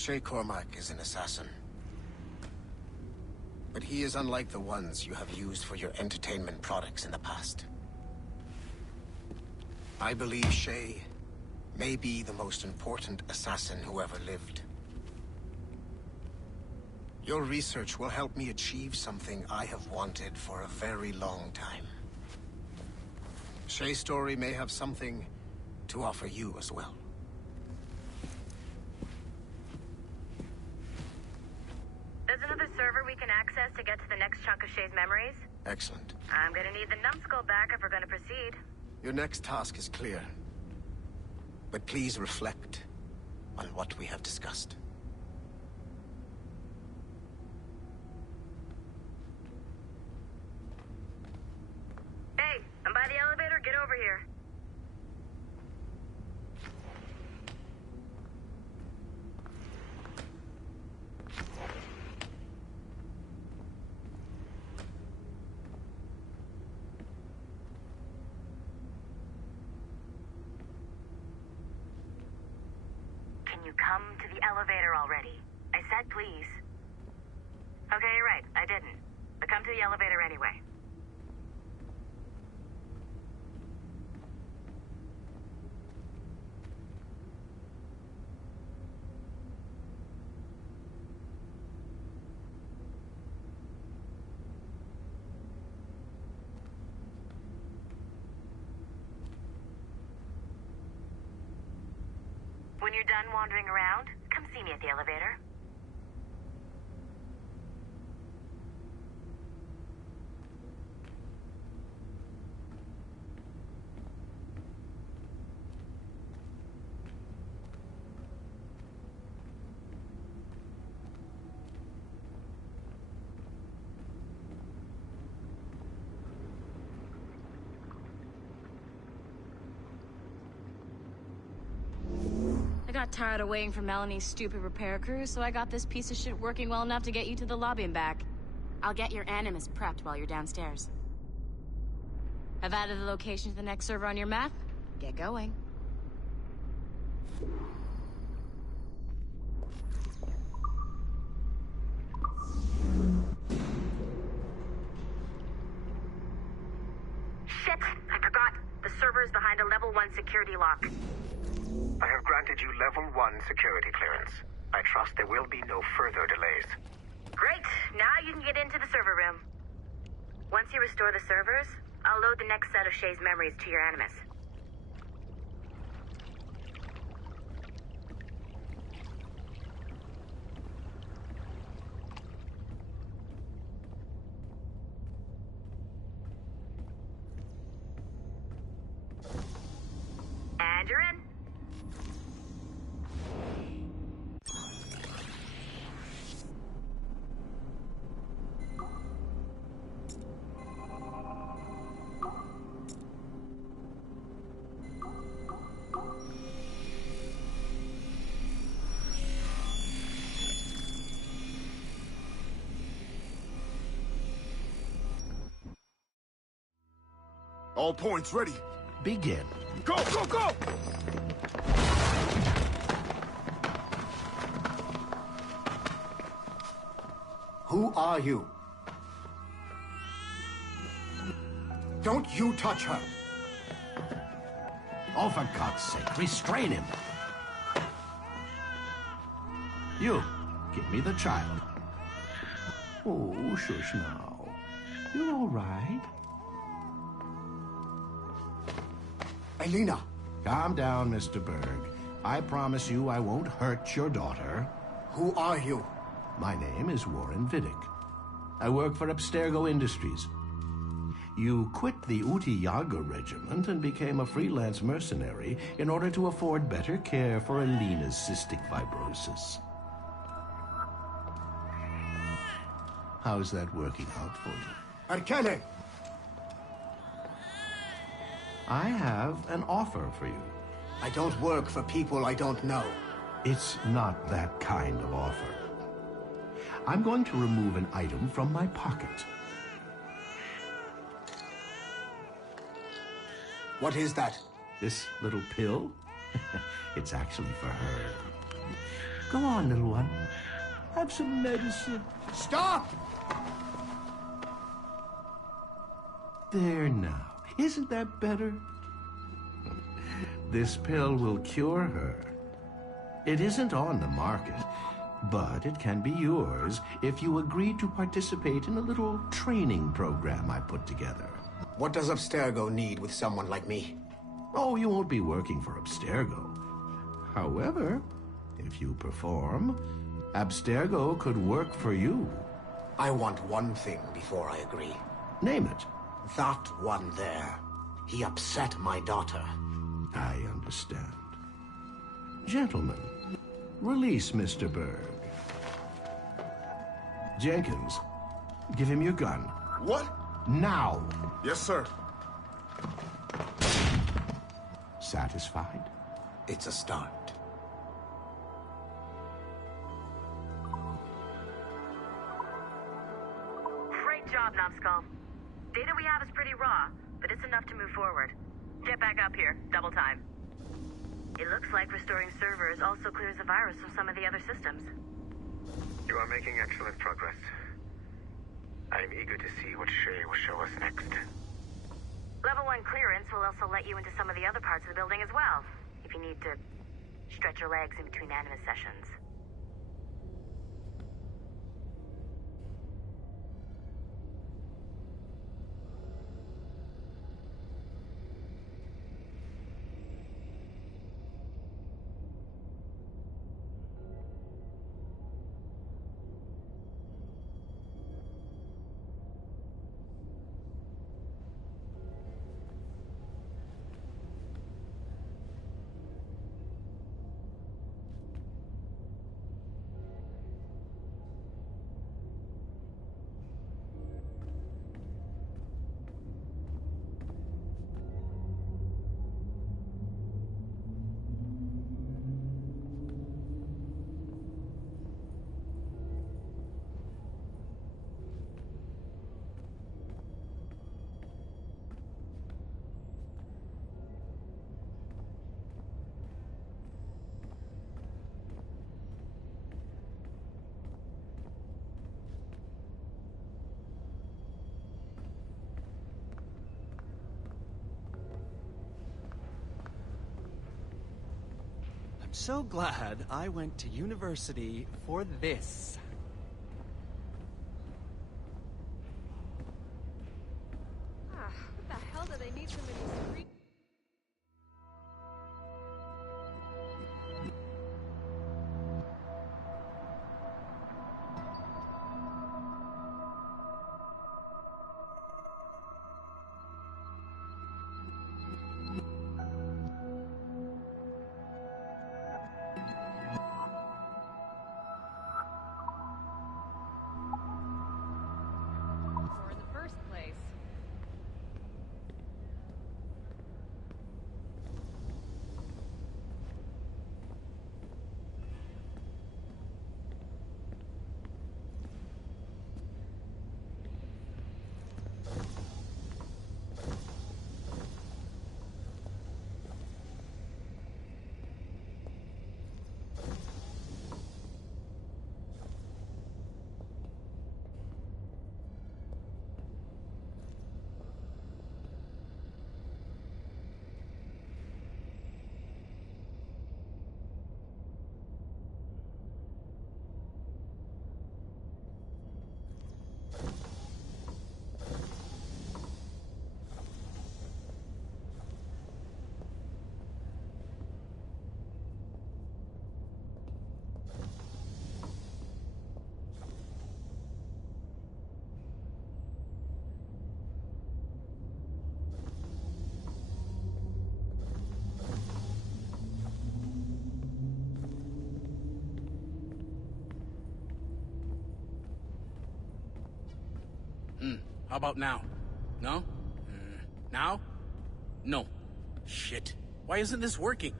Shay Cormac is an assassin. But he is unlike the ones you have used for your entertainment products in the past. I believe Shay may be the most important assassin who ever lived. Your research will help me achieve something I have wanted for a very long time. Shay's story may have something to offer you as well. There's another server we can access to get to the next chunk of Shay's memories. Excellent. I'm gonna need the numbskull back if we're gonna proceed. Your next task is clear. But please reflect on what we have discussed. Hey, I'm by the elevator. Get over here. Can you come to the elevator already? I said please. Okay, you're right. I didn't. But come to the elevator anyway. When you're done wandering around, come see me at the elevator. I got tired of waiting for Melanie's stupid repair crew, so I got this piece of shit working well enough to get you to the lobby and back. I'll get your Animus prepped while you're downstairs. I've added the location to the next server on your map. Get going. Shit! I forgot. The server is behind a level 1 security lock. I have granted you level 1 security clearance. I trust there will be no further delays. Great! Now you can get into the server room. Once you restore the servers, I'll load the next set of Shay's memories to your Animus. And you're in. All points ready. Begin. Go, go, go! Who are you? Don't you touch her! Oh, for God's sake, restrain him. You, give me the child. Oh, shush now. You're all right. Elena! Calm down, Mr. Berg. I promise you I won't hurt your daughter. Who are you? My name is Warren Vidic. I work for Abstergo Industries. You quit the Uti Yaga regiment and became a freelance mercenary in order to afford better care for Elena's cystic fibrosis. How's that working out for you? Arkele! I have an offer for you. I don't work for people I don't know. It's not that kind of offer. I'm going to remove an item from my pocket. What is that? This little pill? It's actually for her. Go on, little one. Have some medicine. Stop! There now. Isn't that better? This pill will cure her. It isn't on the market, but it can be yours if you agree to participate in a little training program I put together. What does Abstergo need with someone like me? Oh, you won't be working for Abstergo. However, if you perform, Abstergo could work for you. I want one thing before I agree. Name it. That one there. He upset my daughter. I understand. Gentlemen, release Mr. Berg. Jenkins, give him your gun. What? Now! Yes, sir. Satisfied? It's a start. Great job, Numbskull. Data we have is pretty raw, but it's enough to move forward. Get back up here. Double time. It looks like restoring servers also clears the virus from some of the other systems. You are making excellent progress. I am eager to see what Shay will show us next. Level 1 clearance will also let you into some of the other parts of the building as well, if you need to stretch your legs in between Animus sessions. I'm so glad I went to university for this. What the hell do they need so many screens? For in the first place. How about now? No? Now? No. Shit. Why isn't this working?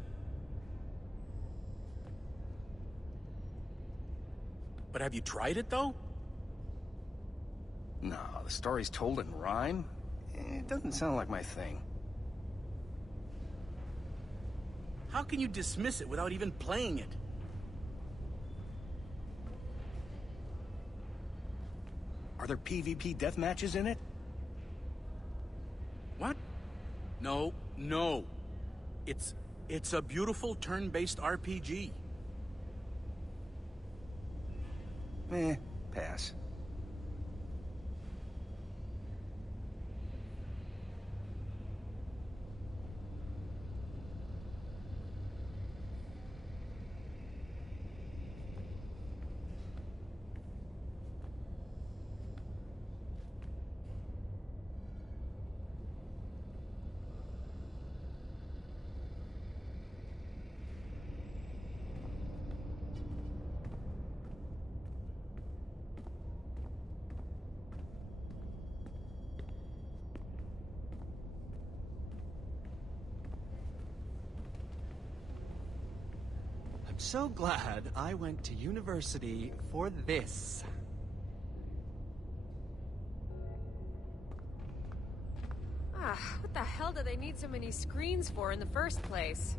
But have you tried it, though? No, the story's told in rhyme. It doesn't sound like my thing. How can you dismiss it without even playing it? Are there PvP death matches in it? What? No, no. It's a beautiful turn-based RPG. Pass. So glad I went to university for this. What the hell do they need so many screens for in the first place?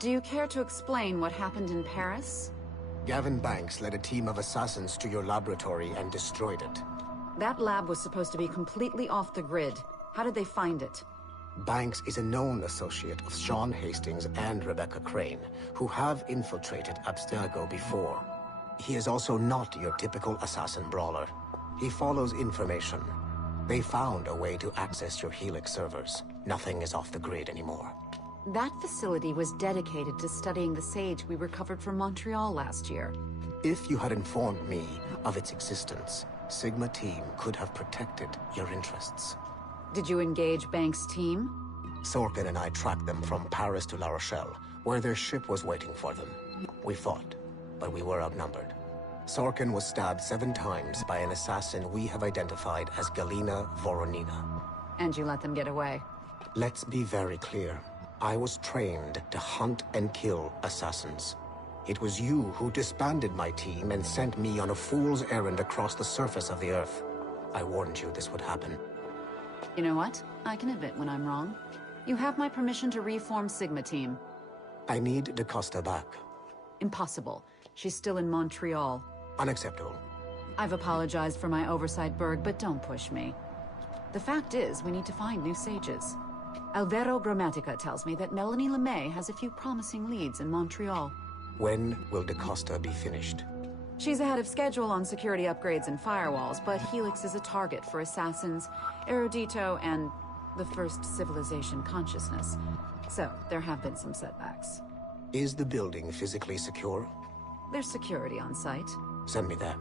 Do you care to explain what happened in Paris? Gavin Banks led a team of assassins to your laboratory and destroyed it. That lab was supposed to be completely off the grid. How did they find it? Banks is a known associate of Sean Hastings and Rebecca Crane, who have infiltrated Abstergo before. He is also not your typical assassin brawler. He follows information. They found a way to access your Helix servers. Nothing is off the grid anymore. That facility was dedicated to studying the sage we recovered from Montreal last year. If you had informed me of its existence, Sigma Team could have protected your interests. Did you engage Banks' team? Sorkin and I tracked them from Paris to La Rochelle, where their ship was waiting for them. We fought, but we were outnumbered. Sorkin was stabbed 7 times by an assassin we have identified as Galina Voronina. And you let them get away? Let's be very clear. I was trained to hunt and kill assassins. It was you who disbanded my team and sent me on a fool's errand across the surface of the Earth. I warned you this would happen. You know what? I can admit when I'm wrong. You have my permission to reform Sigma Team. I need DaCosta back. Impossible. She's still in Montreal. Unacceptable. I've apologized for my oversight, Berg, but don't push me. The fact is, we need to find new sages. Alvaro Grammatica tells me that Melanie LeMay has a few promising leads in Montreal. When will DaCosta be finished? She's ahead of schedule on security upgrades and firewalls, but Helix is a target for assassins, Erudito, and the First Civilization consciousness. So, there have been some setbacks. Is the building physically secure? There's security on site. Send me there.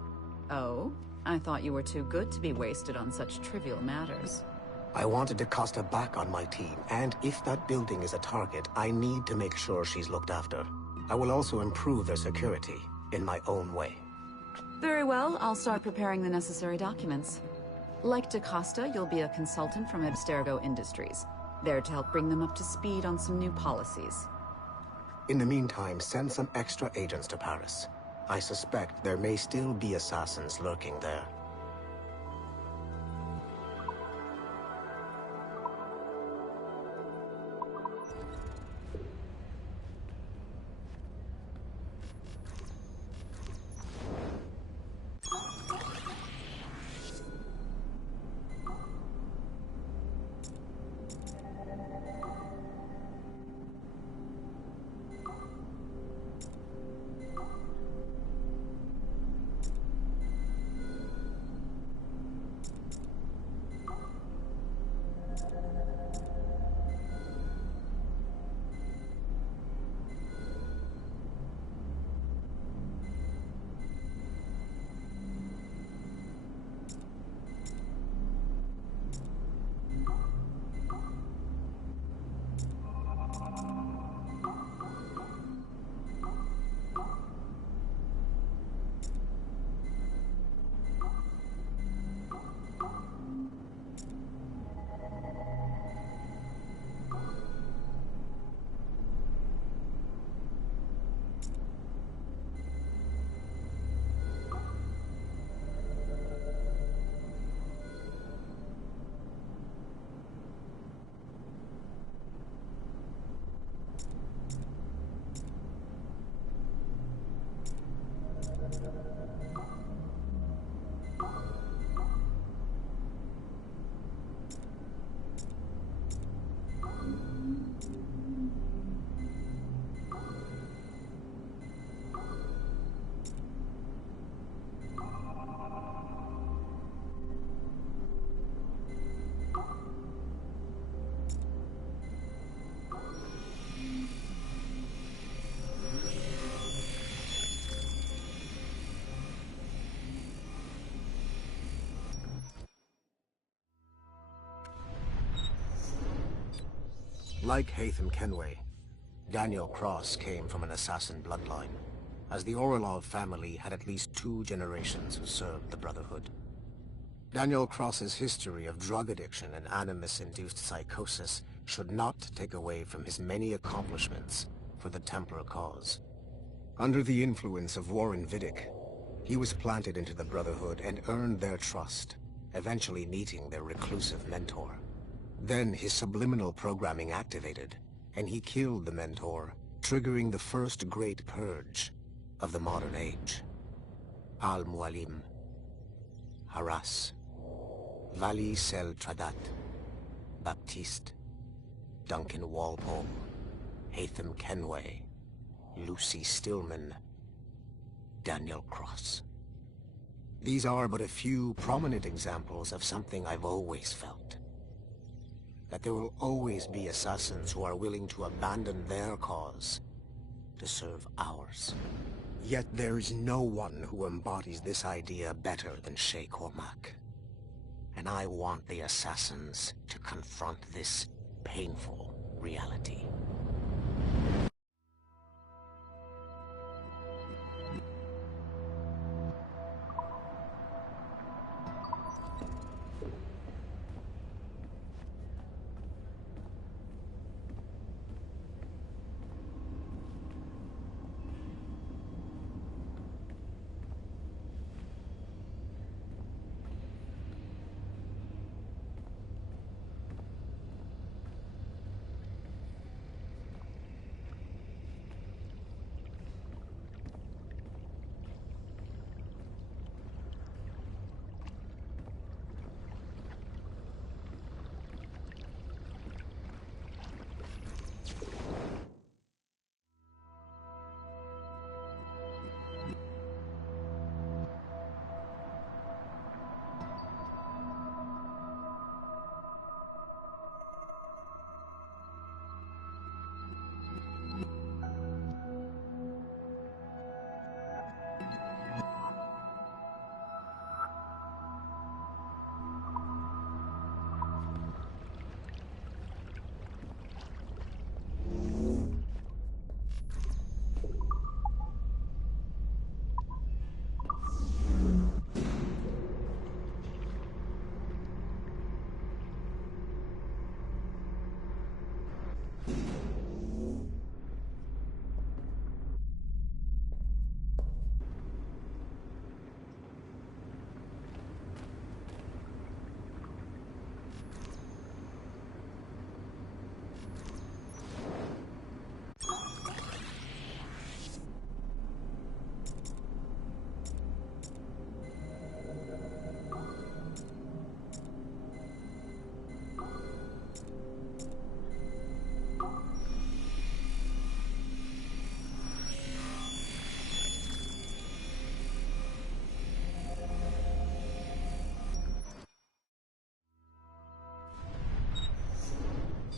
Oh? I thought you were too good to be wasted on such trivial matters. I wanted DaCosta back on my team, and if that building is a target, I need to make sure she's looked after. I will also improve their security in my own way. Very well, I'll start preparing the necessary documents. Like DaCosta, you'll be a consultant from Abstergo Industries, there to help bring them up to speed on some new policies. In the meantime, send some extra agents to Paris. I suspect there may still be assassins lurking there. Like Haytham Kenway, Daniel Cross came from an assassin bloodline, as the Orlov family had at least 2 generations who served the Brotherhood. Daniel Cross's history of drug addiction and animus-induced psychosis should not take away from his many accomplishments for the Templar cause. Under the influence of Warren Vidic, he was planted into the Brotherhood and earned their trust, eventually meeting their reclusive mentor. Then his subliminal programming activated, and he killed the mentor, triggering the first great purge of the modern age. Al-Mualim, Haras, Vali Sel Tradat, Baptiste, Duncan Walpole, Haytham Kenway, Lucy Stillman, Daniel Cross. These are but a few prominent examples of something I've always felt. That there will always be assassins who are willing to abandon their cause to serve ours. Yet there is no one who embodies this idea better than Shay Cormac. And I want the assassins to confront this painful reality.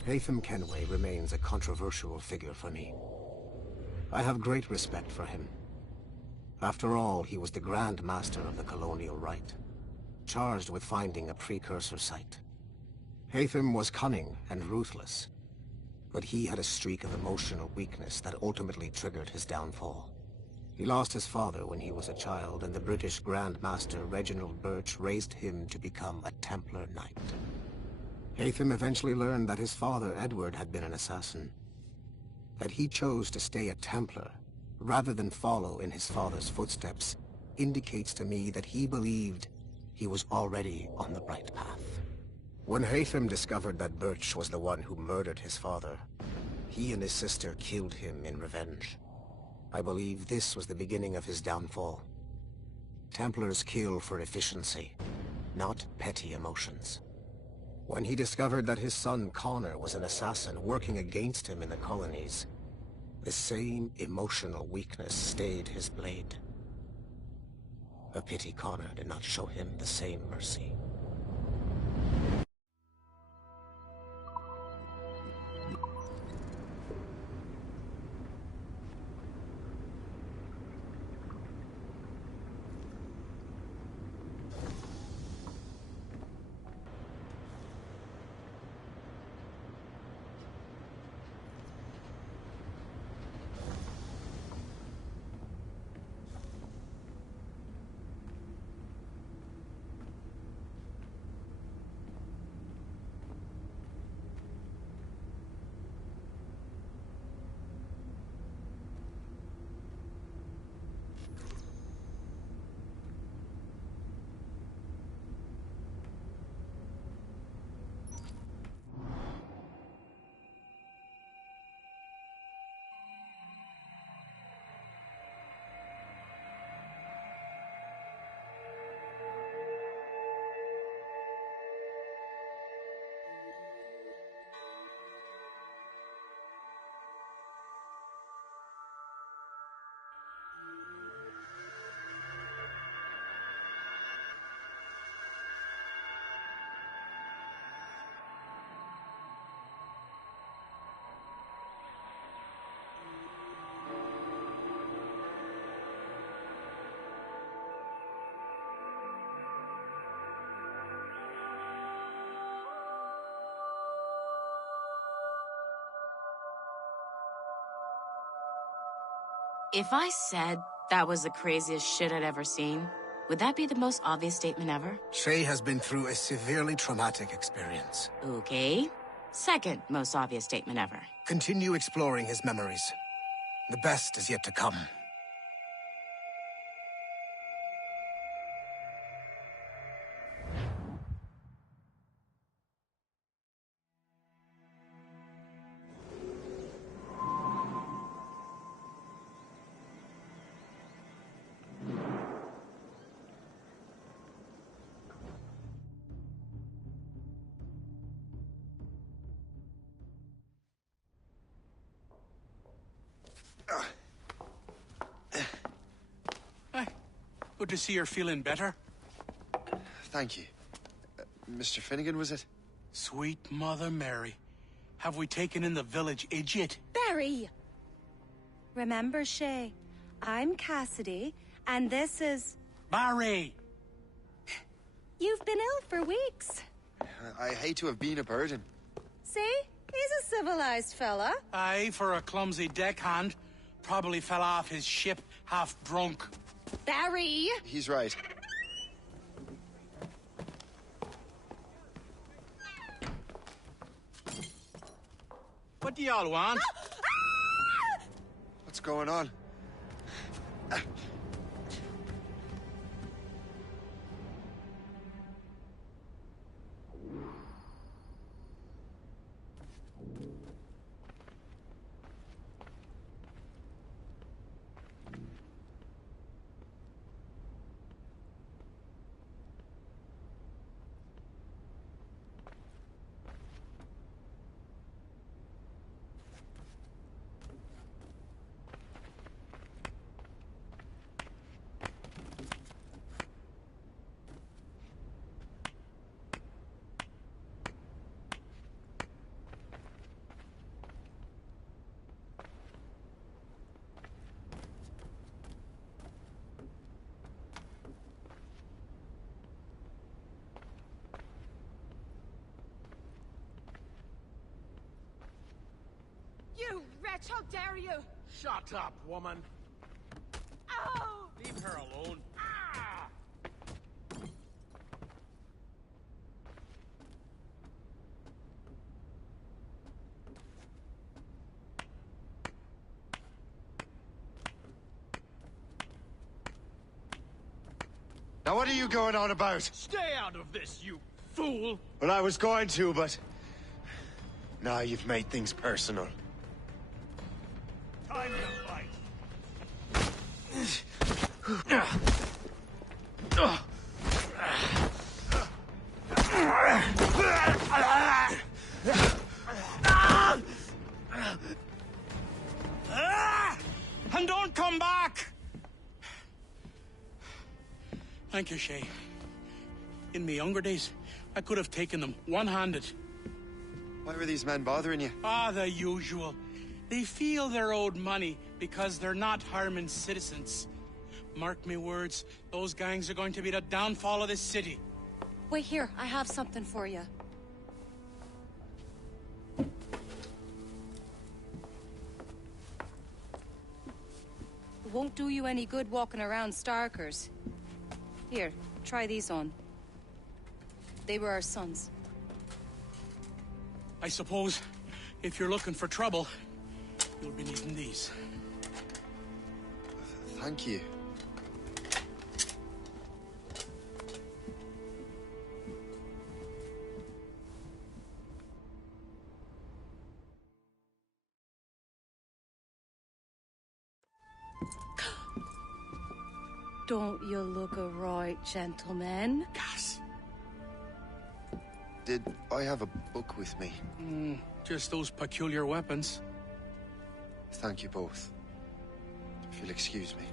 Haytham Kenway remains a controversial figure for me. I have great respect for him. After all, he was the Grand Master of the Colonial Rite, charged with finding a precursor site. Haytham was cunning and ruthless, but he had a streak of emotional weakness that ultimately triggered his downfall. He lost his father when he was a child, and the British Grand Master Reginald Birch raised him to become a Templar Knight. Haytham eventually learned that his father, Edward, had been an assassin. That he chose to stay a Templar, rather than follow in his father's footsteps, indicates to me that he believed he was already on the right path. When Haytham discovered that Birch was the one who murdered his father, he and his sister killed him in revenge. I believe this was the beginning of his downfall. Templars kill for efficiency, not petty emotions. When he discovered that his son Connor was an assassin working against him in the colonies, the same emotional weakness stayed his blade. A pity Connor did not show him the same mercy. If I said that was the craziest shit I'd ever seen, would that be the most obvious statement ever? Shay has been through a severely traumatic experience. Okay. Second most obvious statement ever. Continue exploring his memories. The best is yet to come. Good to see you're feeling better. Thank you. Mr. Finnegan, was it? Sweet Mother Mary. Have we taken in the village idiot? Barry! Remember, Shay, I'm Cassidy, and this is... Barry! You've been ill for weeks. I hate to have been a burden. See? He's a civilized fella. Aye, for a clumsy deckhand. Probably fell off his ship half drunk. Barry! He's right. What do y'all want? What's going on? Wretch, how dare you! Shut up, woman. Ow! Leave her alone. Ah! Now what are you going on about? Stay out of this, you fool! Well, I was going to, but... Now you've made things personal. Time to fight. And don't come back! Thank you, Shay. In my younger days, I could have taken them one-handed. Why were these men bothering you? The usual. They feel they're owed money because they're not harming citizens. Mark me words, those gangs are going to be the downfall of this city. Wait here, I have something for you. It won't do you any good walking around Starkers. Here, try these on. They were our sons. I suppose, if you're looking for trouble, you'll be needing these. Thank you. Don't you look a right gentleman? Gas. Did I have a book with me? Just those peculiar weapons. Thank you both. If you'll excuse me.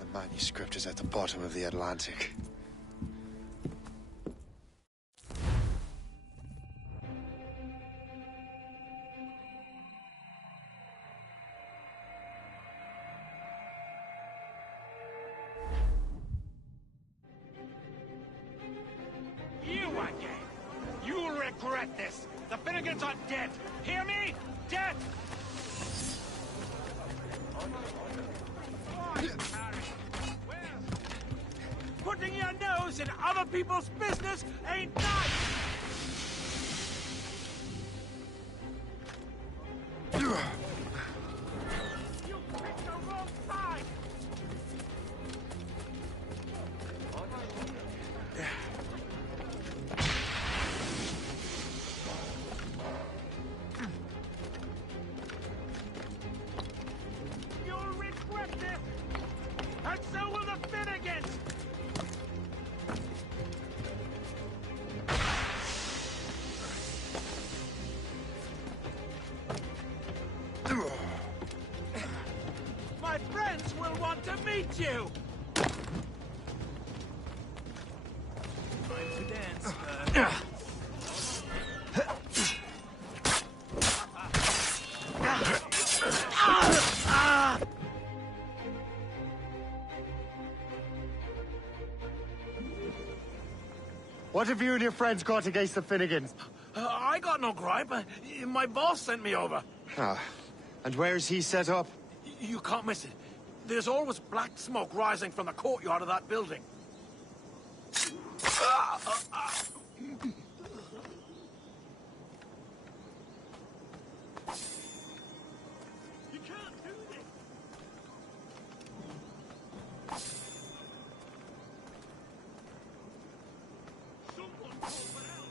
The manuscript is at the bottom of the Atlantic. You'll regret this. The Finnegans are dead. Hear me? Dead! Putting your nose in other people's business ain't nice! You picked the wrong side! You'll regret this! And so will the Finnegans! My friends will want to meet you! Time to dance. What have you and your friends got against the Finnegans? I got no gripe. My boss sent me over. And where's he set up? You can't miss it. There's always black smoke rising from the courtyard of that building. You can't do this. Someone call for help.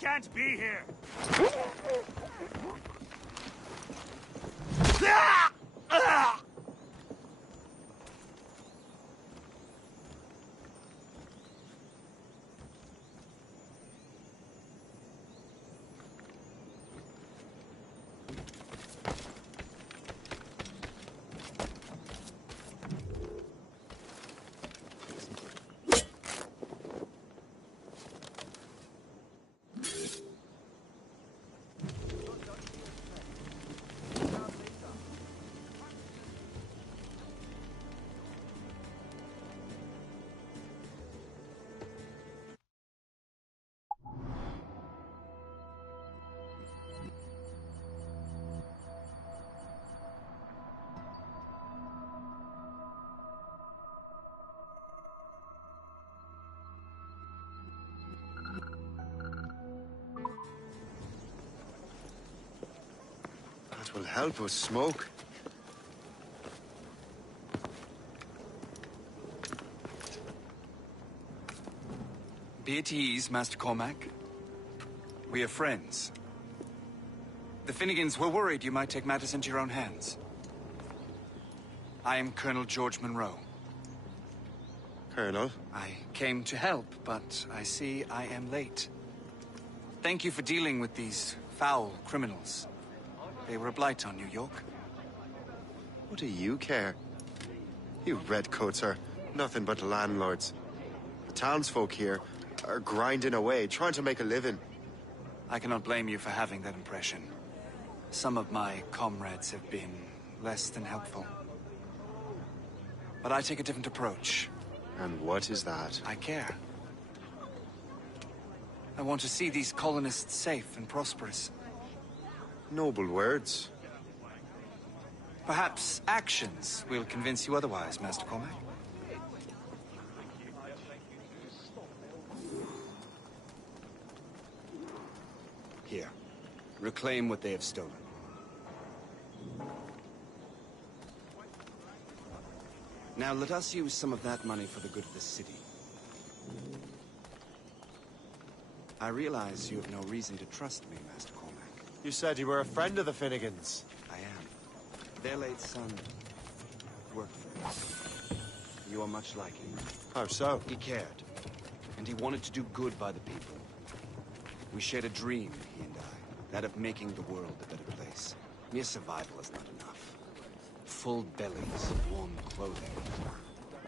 can't be here! That will help us smoke. Be at ease, Master Cormac. We are friends. The Finnegans were worried you might take matters into your own hands. I am Colonel George Monroe. Colonel? I came to help, but I see I am late. Thank you for dealing with these foul criminals. They were a blight on New York. What do you care? You redcoats are nothing but landlords. The townsfolk here are grinding away, trying to make a living. I cannot blame you for having that impression. Some of my comrades have been less than helpful. But I take a different approach. And what is that? I care. I want to see these colonists safe and prosperous. Noble words. Perhaps actions will convince you otherwise, Master Cormac. Here. Reclaim what they have stolen. Now let us use some of that money for the good of the city. I realize you have no reason to trust me, Master Cormac. You said you were a friend of the Finnegans. I am. Their late son worked for me. You are much like him. How so? He cared, and he wanted to do good by the people. We shared a dream, he and I, that of making the world a better place. Mere survival is not enough. Full bellies, warm clothing.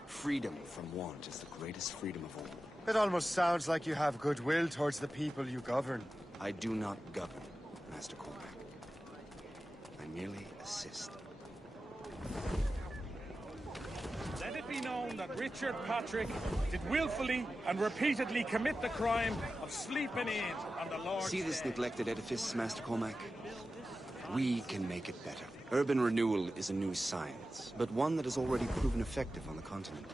Freedom from want is the greatest freedom of all. It almost sounds like you have goodwill towards the people you govern. I do not govern, Master Cormac. I merely assist. Let it be known that Richard Patrick did willfully and repeatedly commit the crime of sleeping in on the Lord's See this Day. neglected edifice, Master Cormac? We can make it better. Urban renewal is a new science, but one that has already proven effective on the continent.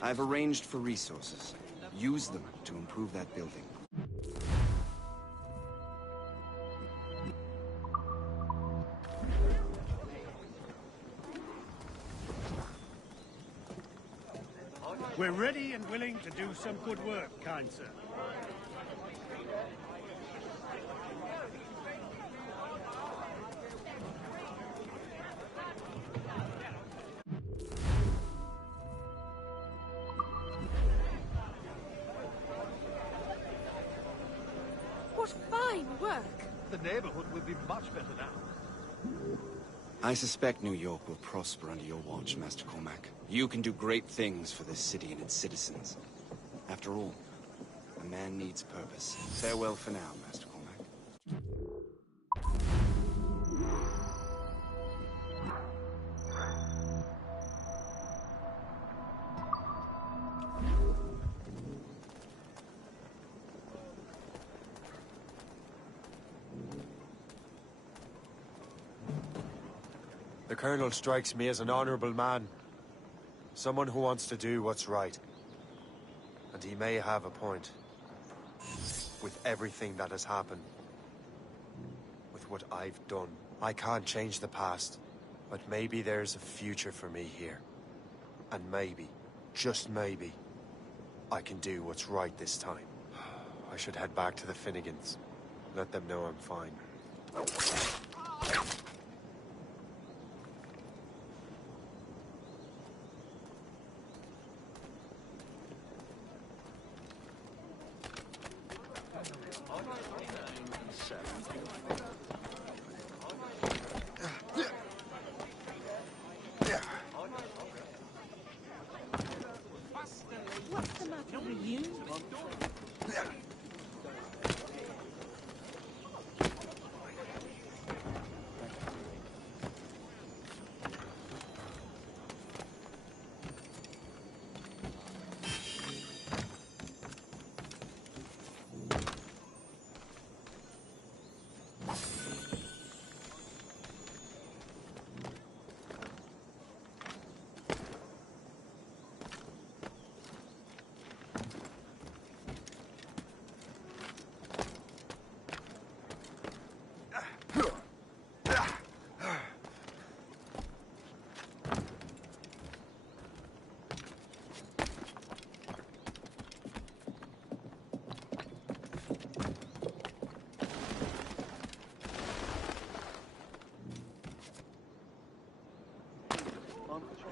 I've arranged for resources. Use them to improve that building. We're ready and willing to do some good work, kind sir. What fine work! The neighborhood will be much better now. I suspect New York will prosper under your watch, Master Cormac. You can do great things for this city and its citizens. After all, a man needs purpose. Farewell for now, Master Cormac. The Colonel strikes me as an honorable man. Someone who wants to do what's right. And he may have a point. With everything that has happened. With what I've done. I can't change the past. But maybe there's a future for me here. And maybe, just maybe, I can do what's right this time. I should head back to the Finnegans. Let them know I'm fine. What's the matter with you?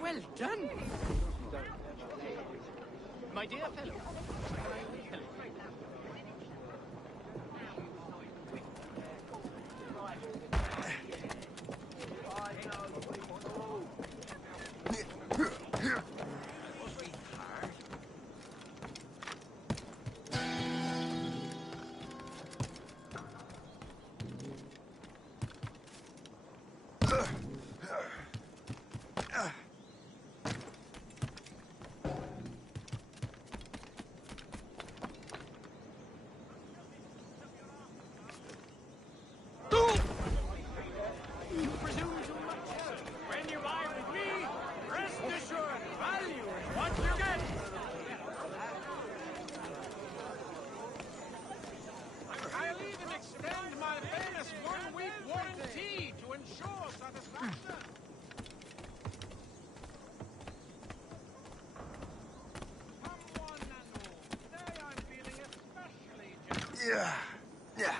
Well done! My dear fellow. Yeah. Yeah.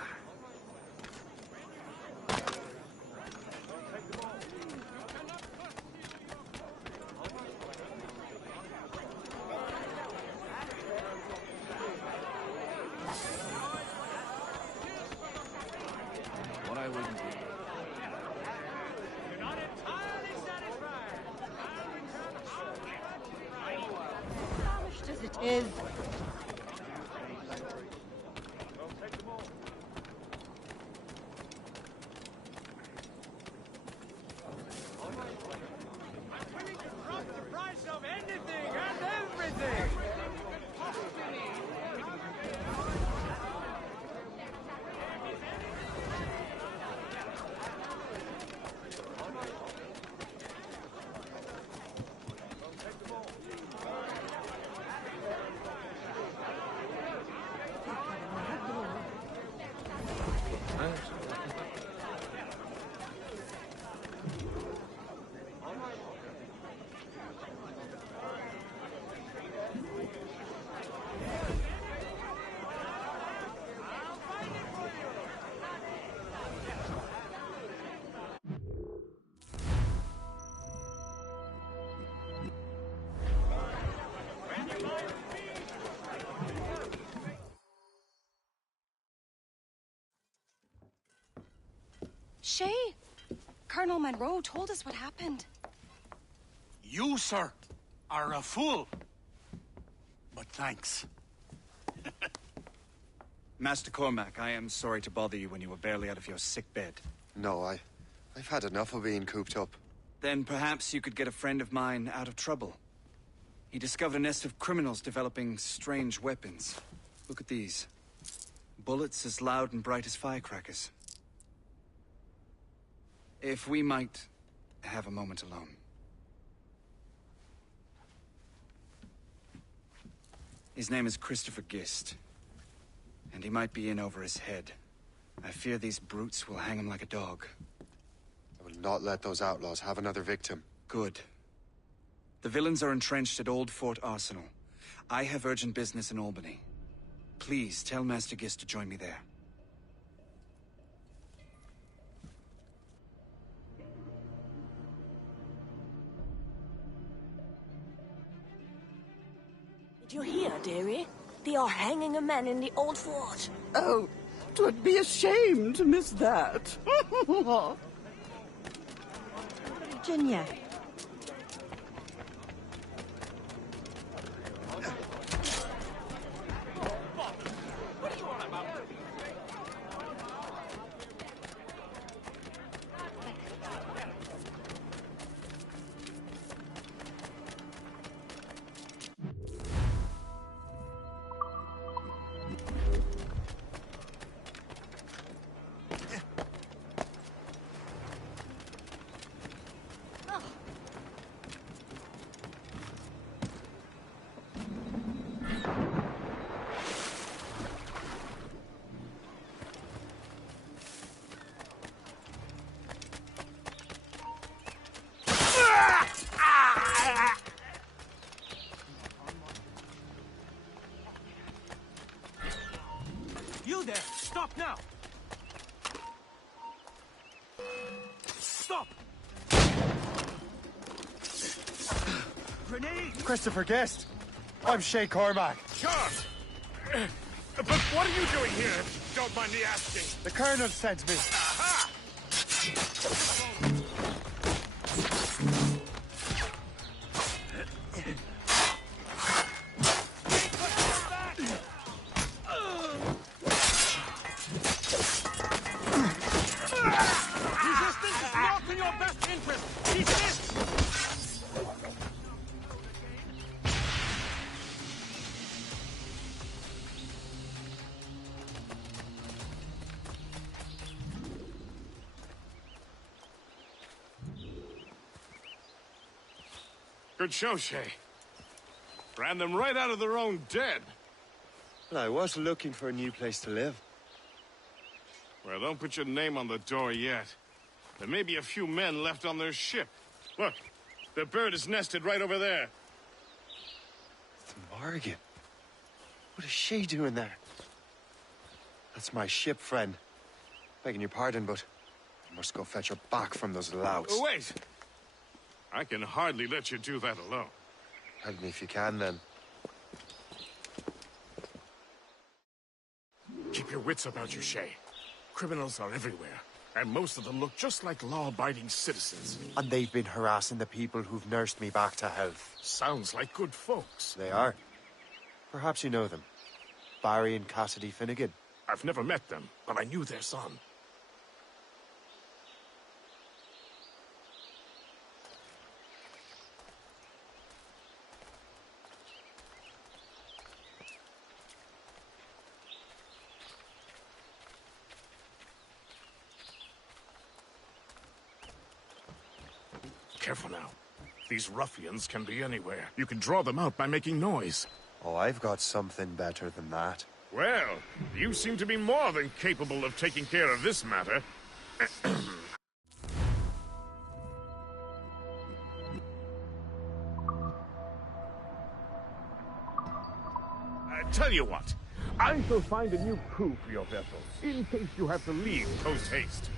What I wouldn't do. You're not entirely satisfied. Astonished as it is. Shay, Colonel Monroe told us what happened. You, sir, are a fool. But thanks. Master Cormac, I am sorry to bother you when you were barely out of your sick bed. No, I've had enough of being cooped up. Then perhaps you could get a friend of mine out of trouble. He discovered a nest of criminals developing strange weapons. Look at these. Bullets as loud and bright as firecrackers. If we might have a moment alone. His name is Christopher Gist. And he might be in over his head. I fear these brutes will hang him like a dog. I will not let those outlaws have another victim. Good. The villains are entrenched at Old Fort Arsenal. I have urgent business in Albany. Please, tell Master Gist to join me there. Did you hear, dearie? They are hanging a man in the old fort. Oh, 'twould be a shame to miss that. Virginia. You there! Stop now! Stop! Grenade! Christopher Guest! I'm Shay Cormac. Charles! But what are you doing here, if you don't mind me asking? The Colonel sent me. Aha! Resistance is not in your best interest! Resist! Good show, Shay. Ran them right out of their own den. Well, I was looking for a new place to live. Well, don't put your name on the door yet. There may be a few men left on their ship. Look, the bird is nested right over there. It's Morrigan. What is she doing there? That's my ship, friend. Begging your pardon, but I must go fetch her back from those louts. Oh, wait! I can hardly let you do that alone. Help me if you can, then. Keep your wits about you, Shay. Criminals are everywhere, and most of them look just like law-abiding citizens. And they've been harassing the people who've nursed me back to health. Sounds like good folks. They are. Perhaps you know them. Barry and Cassidy Finnegan. I've never met them, but I knew their son. Careful now. These ruffians can be anywhere. You can draw them out by making noise. Oh, I've got something better than that. Well, you seem to be more than capable of taking care of this matter. Tell you what, I shall find a new crew for your vessel, in case you have to leave post-haste.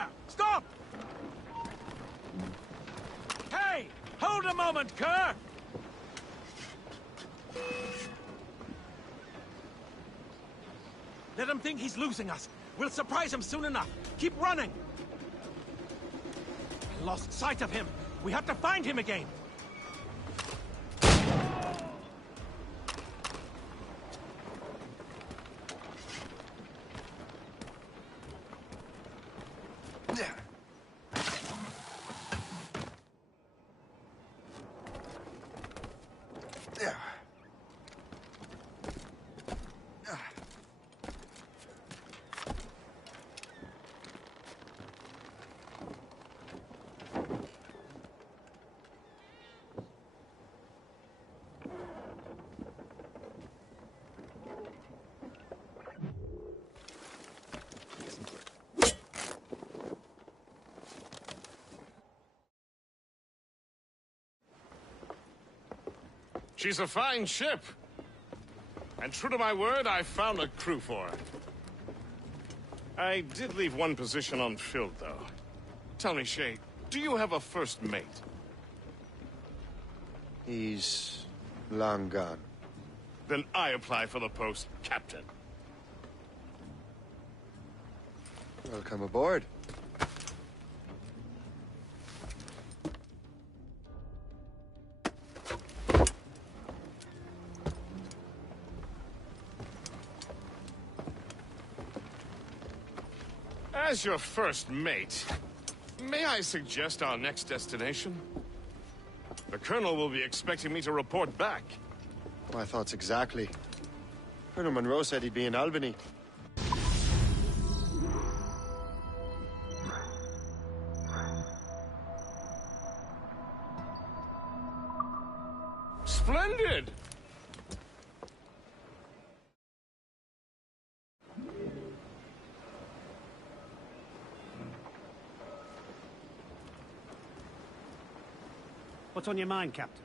there! Stop! Hey! Hold a moment, Kerr! Let him think he's losing us. We'll surprise him soon enough. Keep running! I lost sight of him. We have to find him again. She's a fine ship. And true to my word, I found a crew for her. I did leave one position unfilled, though. Tell me, Shay, do you have a first mate? He's long gone. Then I apply for the post, Captain. Welcome aboard. As your first mate, may I suggest our next destination? The Colonel will be expecting me to report back. My thoughts exactly. Colonel Monroe said he'd be in Albany. Splendid! What's on your mind, Captain?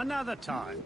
Another time.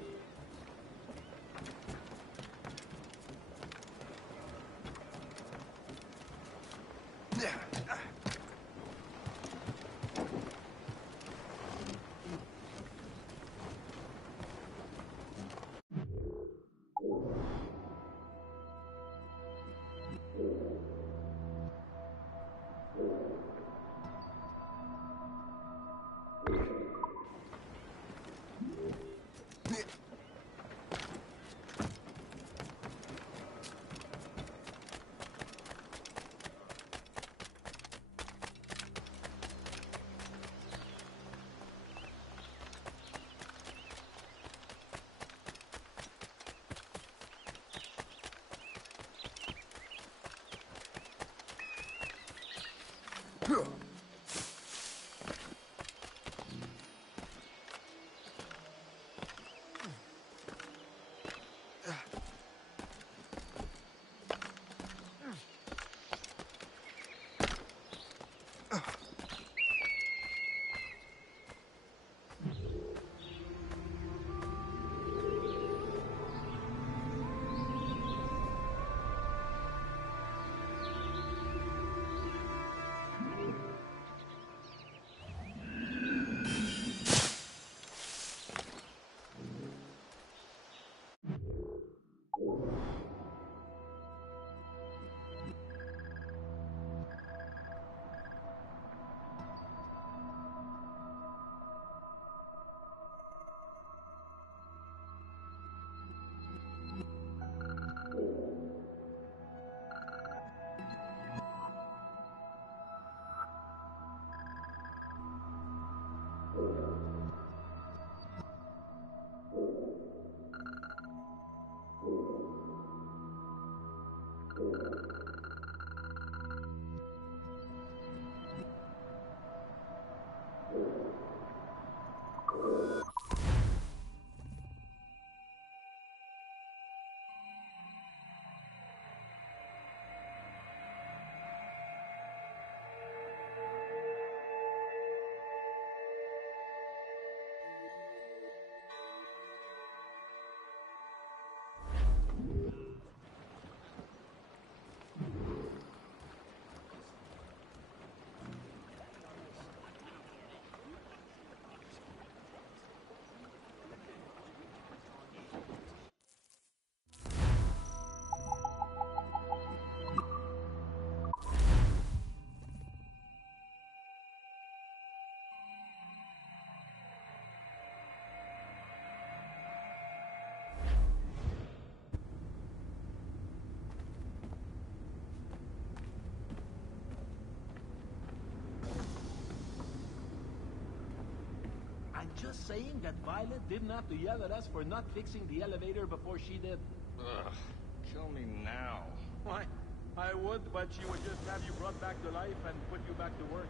just saying that Violet didn't have to yell at us for not fixing the elevator before she did. Ugh, kill me now. Why? I would, but she would just have you brought back to life and put you back to work.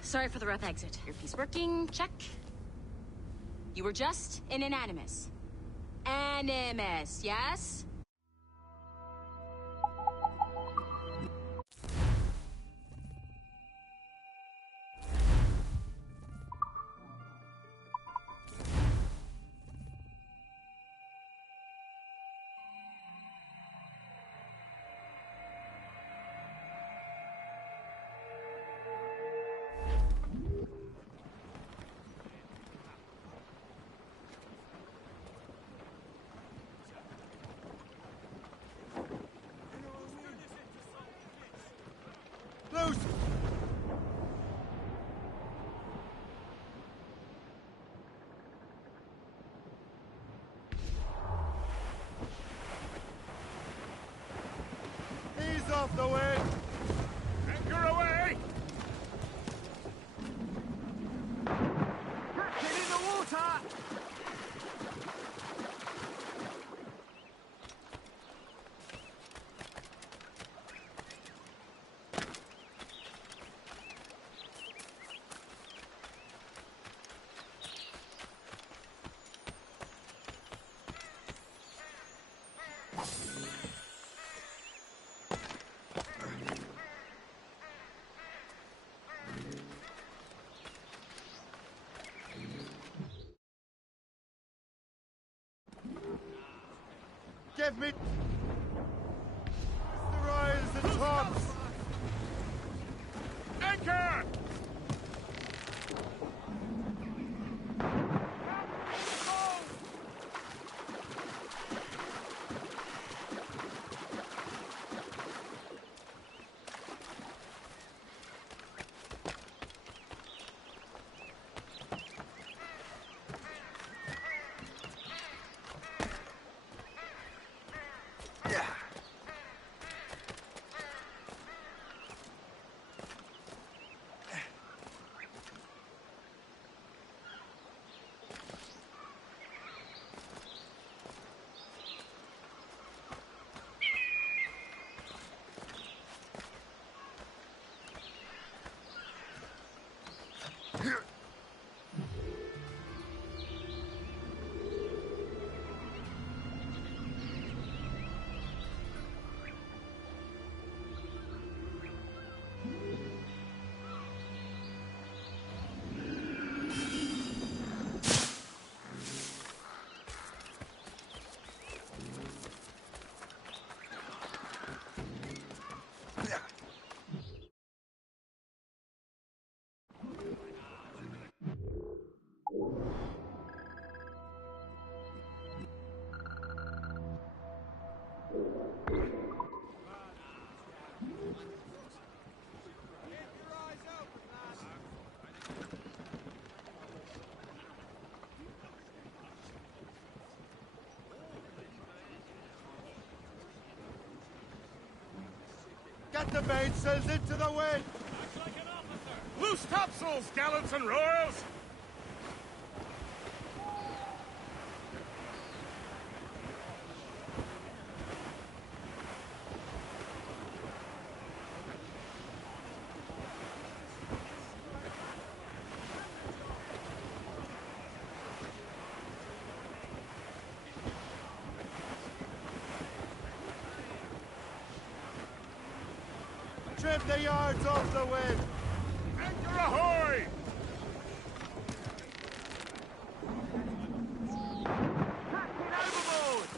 Sorry for the rough exit. Earpiece working, check. You were just in an Animus. Animus, yes? Loose! Ease off the way! Anchor away! Get in the water! Give me the rise and tops! Anchor! Get the mainsails into the wind! Loose topsails, gallants and royals! Trim the yards off the wind! Anchor ahoy! Captain overboard!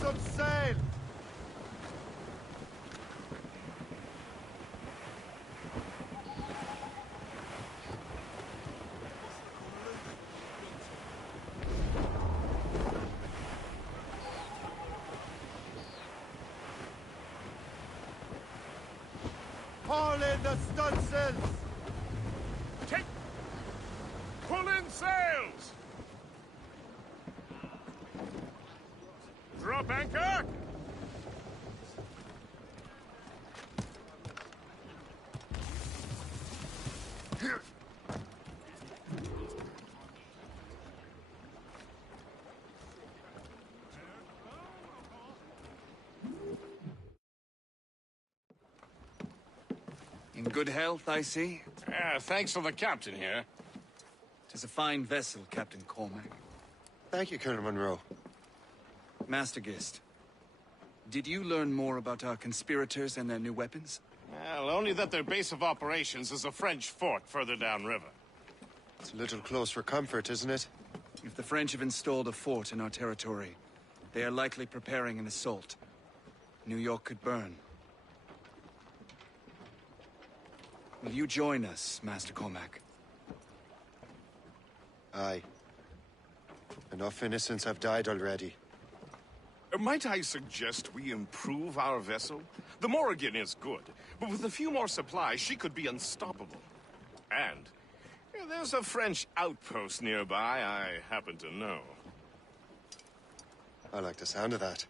some sail! Haul in the stunsails! Pull in sails! Drop anchor! In good health, I see. Thanks to the captain here. 'Tis a fine vessel, Captain Cormac. Thank you, Colonel Monroe. Master Gist, did you learn more about our conspirators and their new weapons? Well, only that their base of operations is a French fort further downriver. It's a little close for comfort, isn't it? If the French have installed a fort in our territory, they are likely preparing an assault. New York could burn. Will you join us, Master Cormac? Aye. Enough innocents have died already. Might I suggest we improve our vessel? The Morrigan is good, but with a few more supplies, she could be unstoppable. And there's a French outpost nearby I happen to know. I like the sound of that.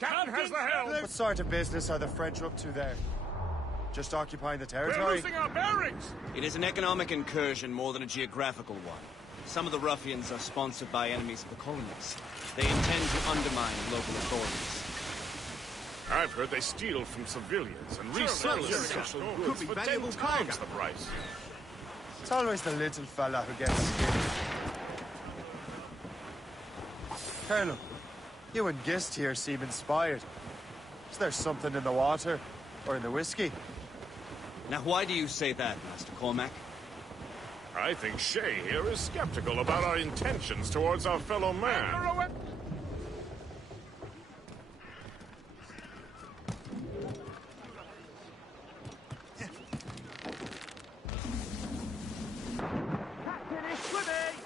Captain has the helm! What sort of business are the French up to there? Just occupying the We're territory? losing our bearings! It is an economic incursion more than a geographical one. Some of the ruffians are sponsored by enemies of the colonies. They intend to undermine local authorities. I've heard they steal from civilians and resell sure, essential sure. goods Could be for 10 valuable times cargo. the price. It's always the little fella who gets skinned. Colonel, you and Gist here seem inspired. Is there something in the water? Or in the whiskey? Now why do you say that, Master Cormac? I think Shay here is skeptical about our intentions towards our fellow man. Captain is swimming!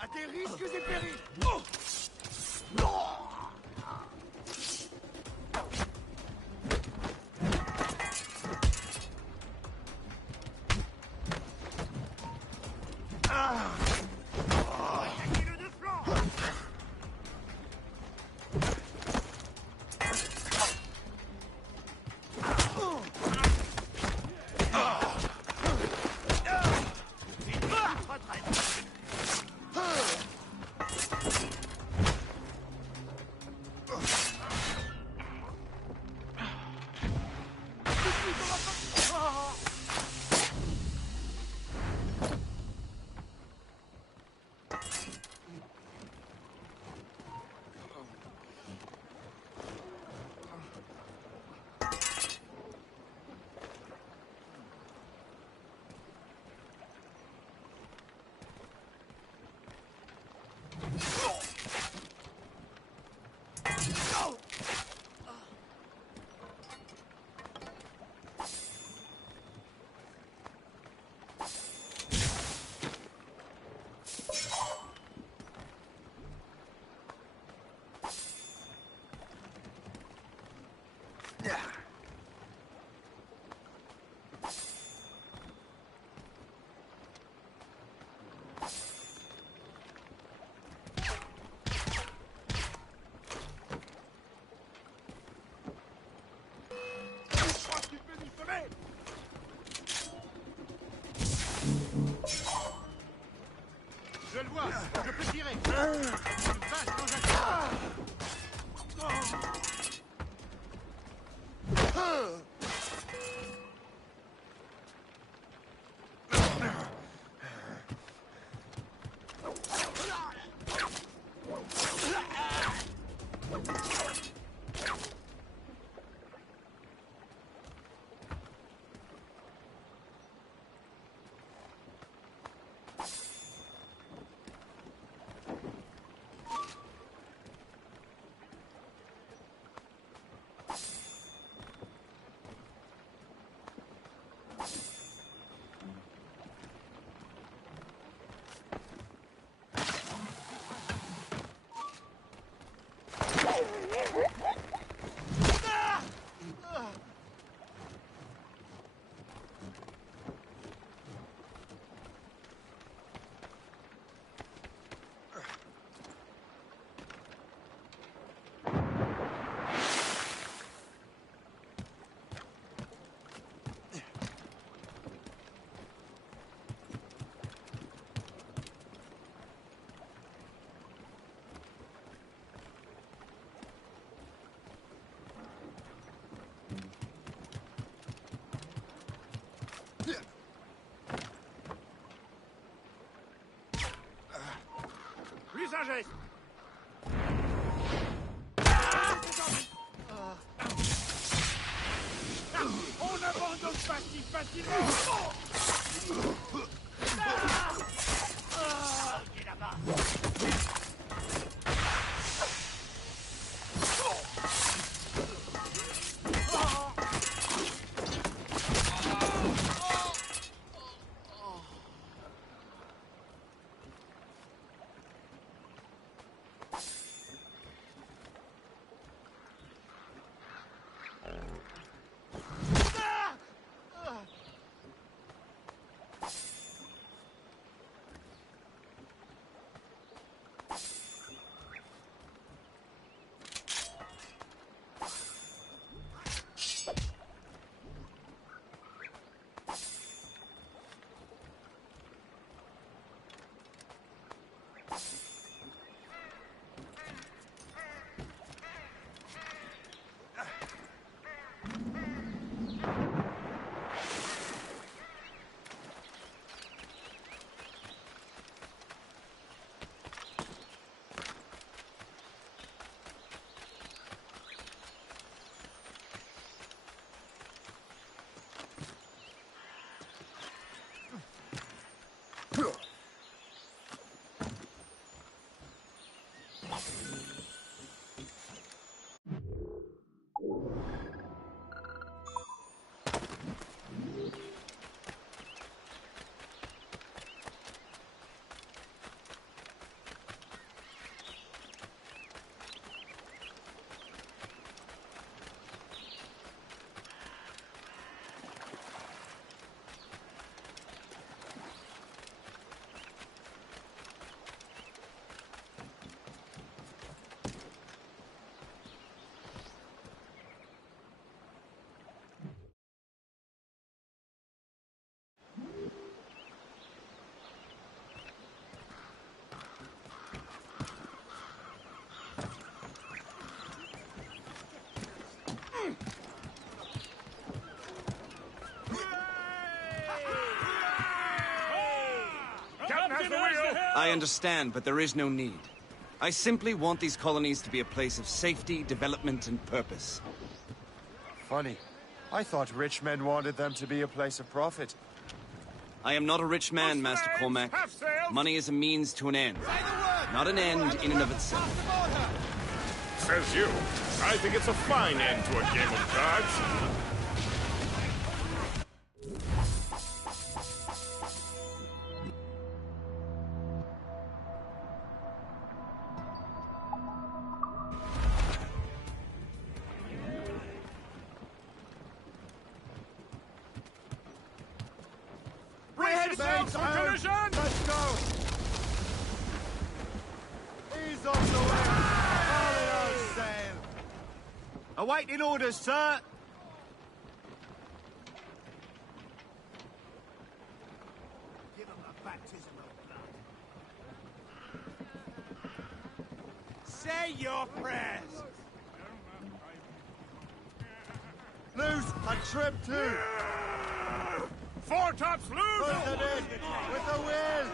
À tes risques et périls! Je le vois, je peux tirer. Une vache sans attaque. Plus un geste. On n'abandonne pas si facilement. Qui est là-bas? I understand, but there is no need. I simply want these colonies to be a place of safety, development, and purpose. Funny. I thought rich men wanted them to be a place of profit. I am not a rich man, Master Cormac. Money is a means to an end, not an end in and of itself. Says you. I think it's a fine end to a game of cards. Let's go! He's off the way! Awaiting orders, sir! Say your prayers! Loose and trim too! Foretops loose! Put it in with the wheels!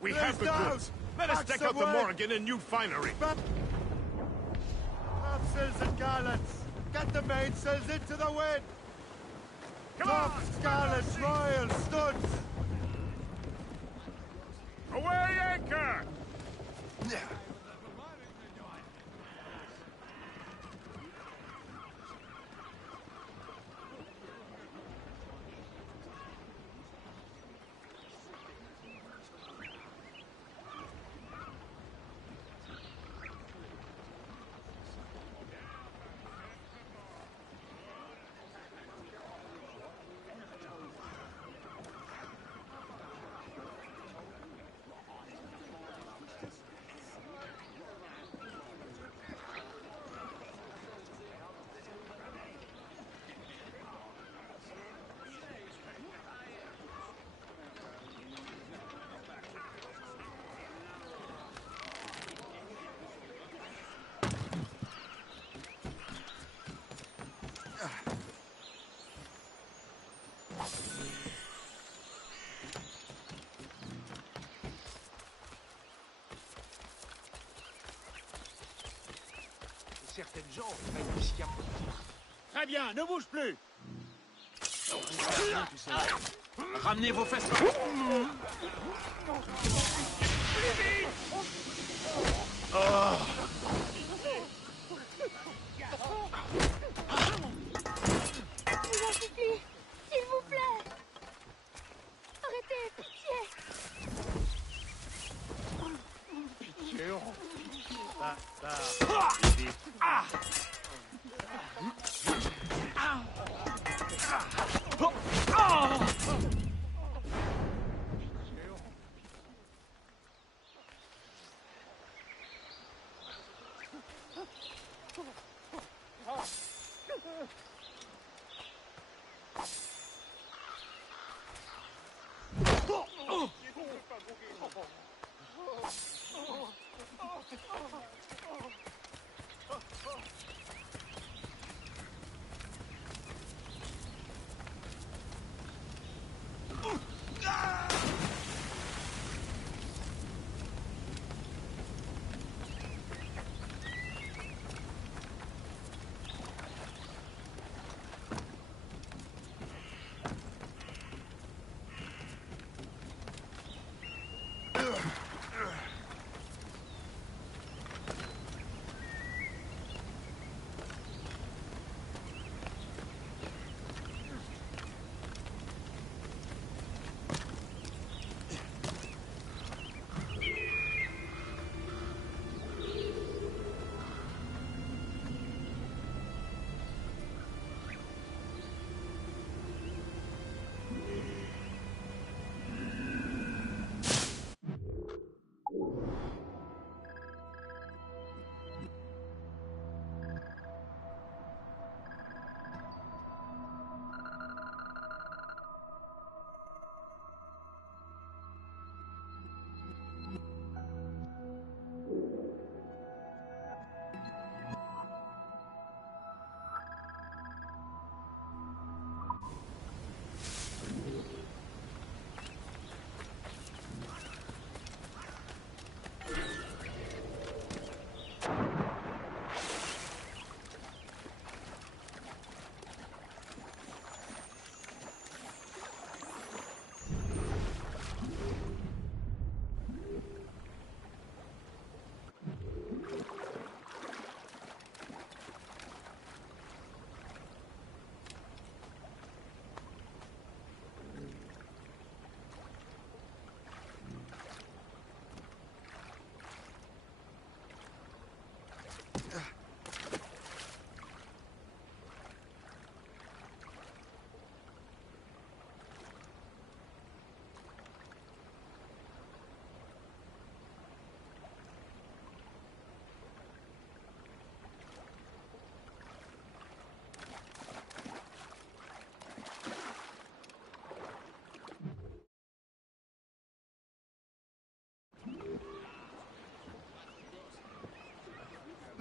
We have the goods. Let us deck out the Morrigan in new finery. Topsails and gallants! Get the mainsails into the wind! Tops, gallants, royals, studs! Away anchor! Certaines gens prennent du sciat. Très bien, ne bouge plus. Ramenez vos fesses. Oh. Je vous en supplie, s'il vous plaît. Arrêtez, pitié. Pitié, oh.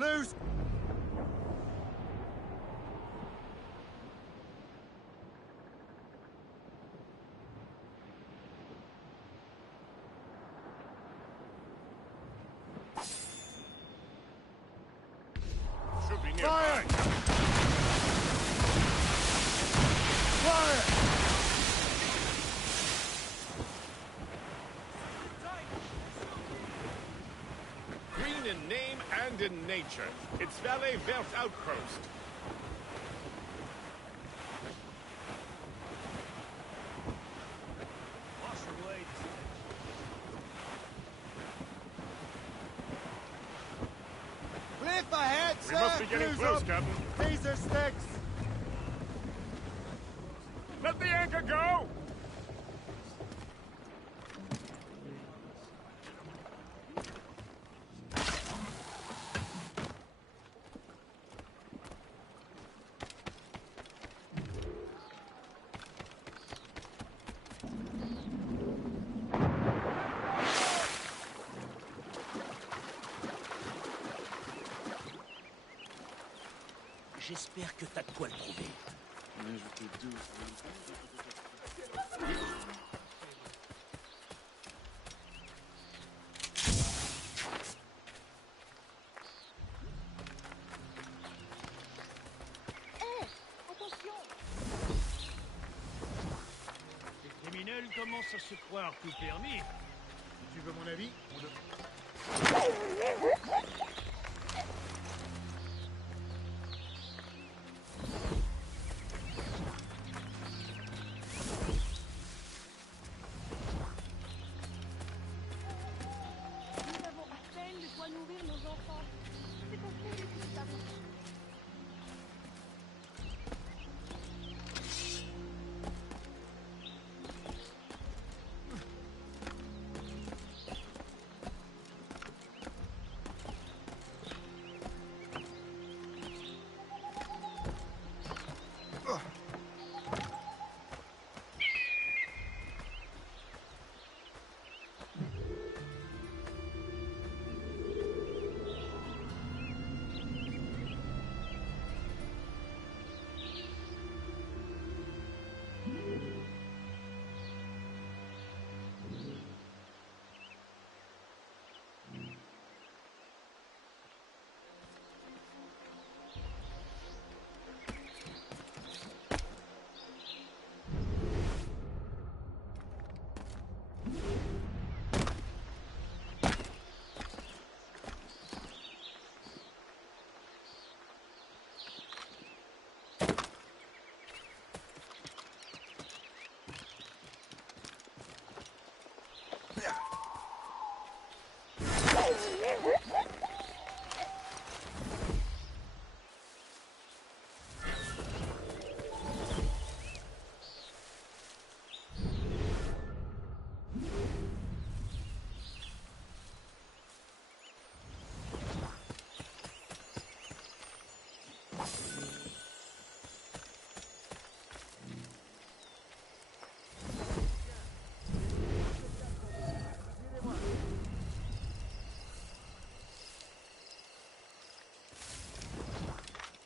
Loose! Should be nearby. Fire! Fire! Green in name and in nature. It's Valley Vert Outpost. Cliff ahead, We sir! must be getting Cruise close, up. Captain. These are sticks! Let the anchor go! J'espère que t'as de quoi le prouver. Les criminels commencent à se croire tout permis. Si tu veux mon avis, Nous avons à peine de quoi nourrir nos enfants. C'est pour ça que tout arrive.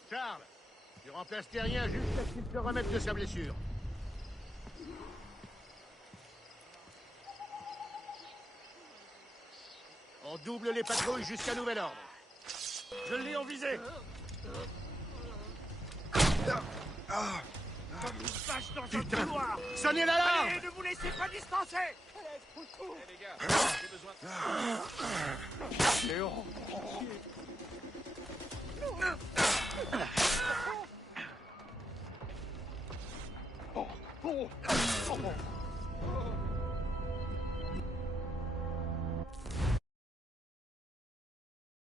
Charles, tu remplaces Terrien jusqu'à ce qu'il te remette de sa blessure. On double les patrouilles jusqu'à nouvel ordre. Je l'ai en visée. Vache dans un couloir. Sonnez l'alarme! Allez, ne vous laissez pas distancer. Les gars, j'ai besoin de... Léon.